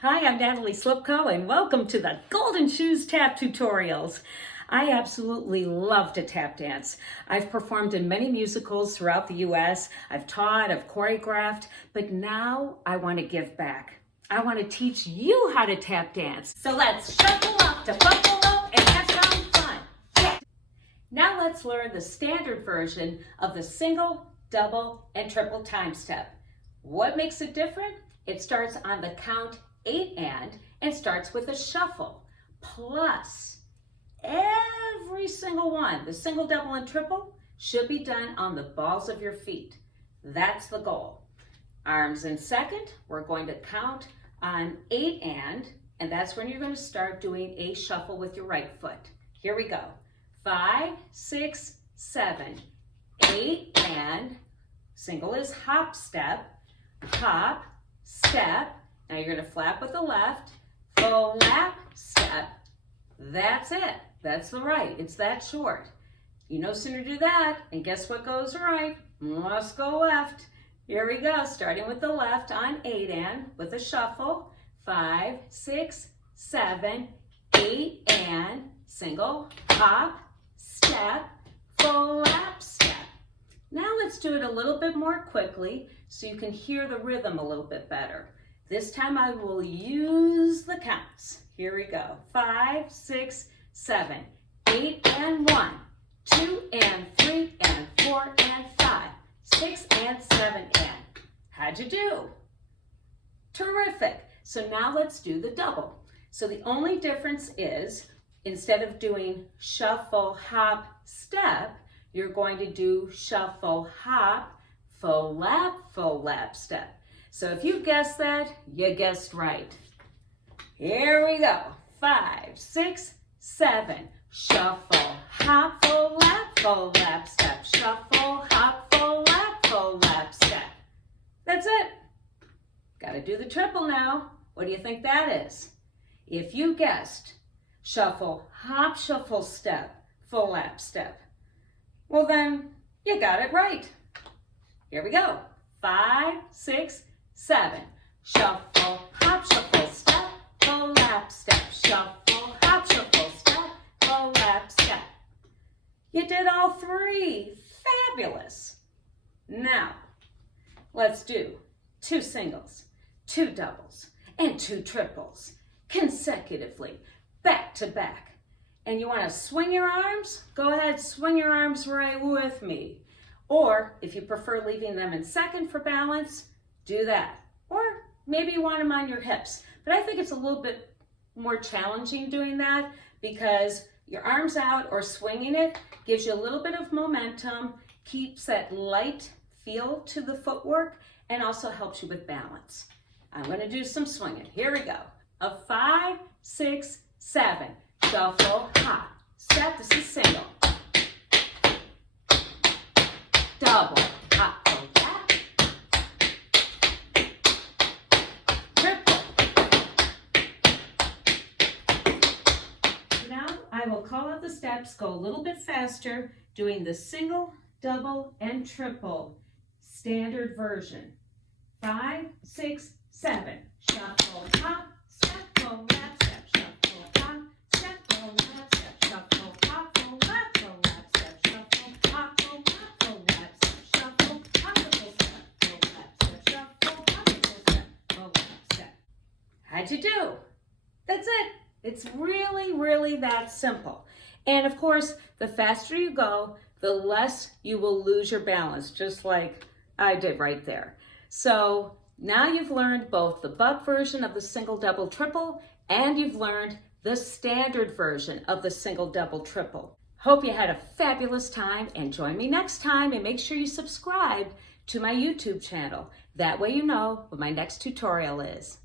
Hi, I'm Natalie Slipko, and welcome to the Golden Shoes Tap Tutorials. I absolutely love to tap dance. I've performed in many musicals throughout the U.S. I've taught, I've choreographed, but now I want to give back. I want to teach you how to tap dance. So let's shuffle up to Buffalo and have some fun. Yeah. Now let's learn the standard version of the single, double, and triple time step. What makes it different? It starts on the count 8 and starts with a shuffle. Plus, every single one, the single, double, and triple, should be done on the balls of your feet. That's the goal. Arms in second, we're going to count on 8 and that's when you're going to start doing a shuffle with your right foot. Here we go. 5, 6, 7, 8 and single is hop, step, hop, step. Now you're going to flap with the left, flap, step. That's it. That's the right. It's that short. You no sooner do that, and guess what goes right? Must go left. Here we go, starting with the left on 8 with a shuffle. 5, 6, 7, 8 and single, hop, step, flap, step. Now let's do it a little bit more quickly so you can hear the rhythm a little bit better. This time I will use the counts. Here we go. 5, 6, 7, 8 and 1, 2 and 3 and 4 and 5, 6 and 7 and. How'd you do? Terrific. So now let's do the double. So the only difference is instead of doing shuffle, hop, step, you're going to do shuffle, hop, flap, step. So if you guessed that, you guessed right. Here we go. 5, 6, 7. Shuffle, hop, flap, step. Shuffle, hop, flap, step. That's it. Got to do the triple now. What do you think that is? If you guessed shuffle, hop, shuffle, step, flap, step, well then you got it right. Here we go. 5, 6, 7. Shuffle, hop, shuffle, step, flap, step. Shuffle, hop, shuffle, step, flap, step. You did all three. Fabulous. Now, let's do 2 singles, 2 doubles, and 2 triples consecutively, back to back. And you want to swing your arms? Go ahead, swing your arms right with me. Or if you prefer leaving them in second for balance, do that. Or maybe you want them on your hips. But I think it's a little bit more challenging doing that because your arms out or swinging it gives you a little bit of momentum, keeps that light feel to the footwork, and also helps you with balance. I'm going to do some swinging. Here we go. A 5, 6, 7. Shuffle, hop, step. This is single. Double, hop, flap. Triple. Now I will call out the steps, go a little bit faster, doing the single, double, and triple standard version. 5, 6, 7. Shuffle, hop, step, flap, step. Shuffle, hop, step, flap, step. Shuffle, hop, flap, step. Shuffle, hop, flap, step. Shuffle, hop, step, flap, step. Shuffle, hop, step, flap, step. How'd you do? That's it. It's really, really that simple. And of course, the faster you go, the less you will lose your balance, just like I did right there. So now you've learned both the buck version of the single, double, triple, and you've learned the standard version of the single, double, triple. Hope you had a fabulous time, and join me next time, and make sure you subscribe to my YouTube channel. That way you know what my next tutorial is.